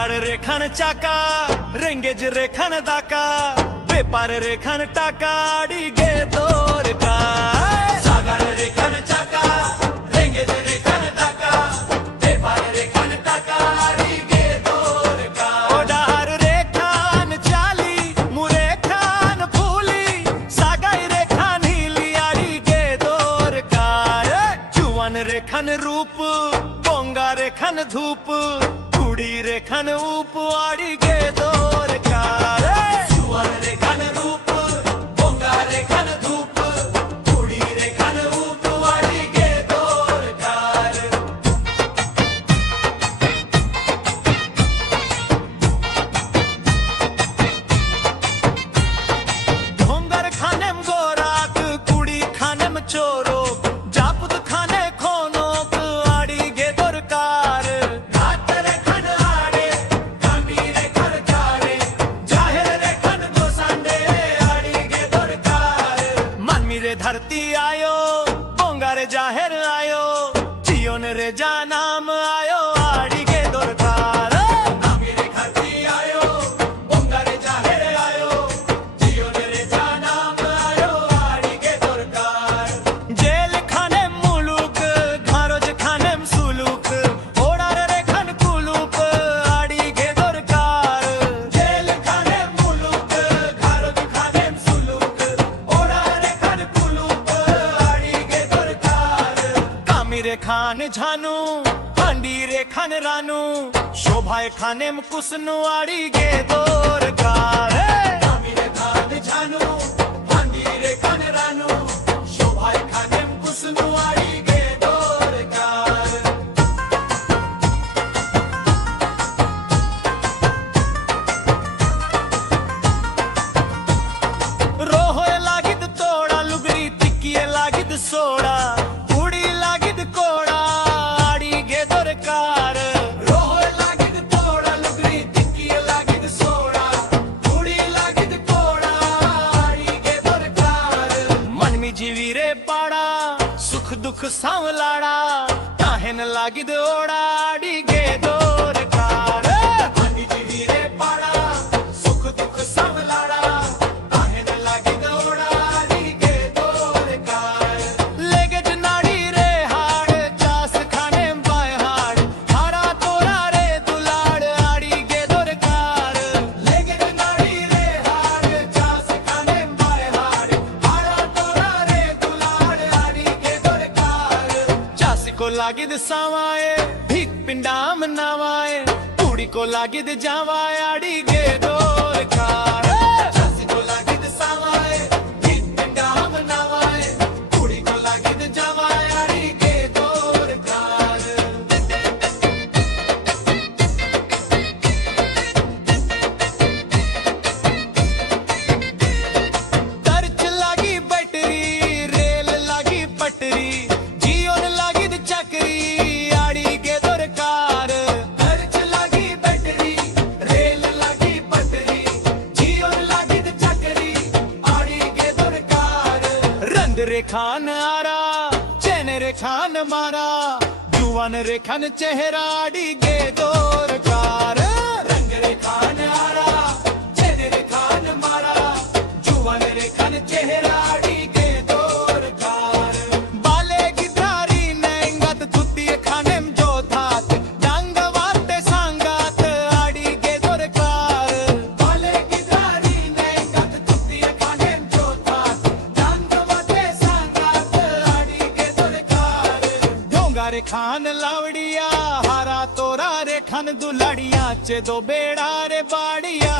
सागर रेखन चाका रेंगेज रेखन दाका बेपार रेखन टाका गे तोर का सागर रेखन चाका रेंगेज रेखन दाका बेपार रेखन टाका गे तोर का ओडार रेखन चाली मुरेखन फूली सागर रेखन हिलियाड़ी गे तोर का जुवन रेखन रूप बोंगा रेखन धूप रेखन ऊप आड़ी गे तोर का जुवन रेखन रूप बोंगा रेखन धूप कुड़ी रेखन ऊप आड़ी गे तोर का ढोंगर खानेम गोराक कुड़ी खानेम चोरो जापुत खाने खोनोक आड़ी गे तोर कार धरती आयो बोंगा रे जाहिर आयो जियोन रे जा नाम आयो आड़ी के दरकार नामी रे धरती आयो बोंगा रे जाहिर आयो जियोन रे जा नाम आयो आड़ी के दरकार जेल खाने मुलुक घरोज खाने सुलुक ओडार रे खन कुलुक आड़ी के दरकार जेल खाने मुलुक घरोज खाने सुलुक ओडार रे खन रे खान झानू हांडी रे खान रानू शोभाए खाने में कुसनु आड़ी गे दोर कार नामी रे खान झानू हांडी रे खान रानू शोभाए खाने में कुसनु आड़ी गे दोर कार रोहोए लागिद तोड़ा लुगरी तिक्किए लागिद सोड़ा दुख सांवलाड़ा काहेन लागिद ओड़ाड़ी गे दोर कार मनी जीवी रे पाड़ा सुख दुख सांवलाड़ा काहेन लागिद ओड़ाड़ी गे दोर कार लेगे जनाड़ी रे हाड़ चास खाने बाय हाड़ हाड़ा तोरा रे दुलाड़ आड़ी गे दोर कार लेगे जनाड़ी रे हाड़ चास खाने बाय हाड़ हाड़ा तोरा रे दुलाड़ आड़ी गे दोर को लागिद सावाए भीख पिंडाम नावाए कुड़ी को लागिद जावाए आड़ी गे दोर कार चासी को लागिद सावाए भीख पिंडाम नावाए कुड़ी को लागिद जावाए आड़ी गे दोर कार टर्च लागी बैटरी रेल लागी पटरी रेखान आरा चैन रेखान मारा जुवन रेखान चेहरा आड़ी गे दोर कार रंग रेखान आरा चैन रेखान मारा जुवन रेखान चेहरा आड़ी गे दोर कार बाले गिधारी नैंगत धुती खाने में जो थात डांग वाते सांगात आड़ी गे दोर कार बाले गिधारी नैंगत धुती खाने में जो थात रे खान लावड़िया हारा तोरा रे खान दुलाड़िया चे दो बेड़ा रे बाड़िया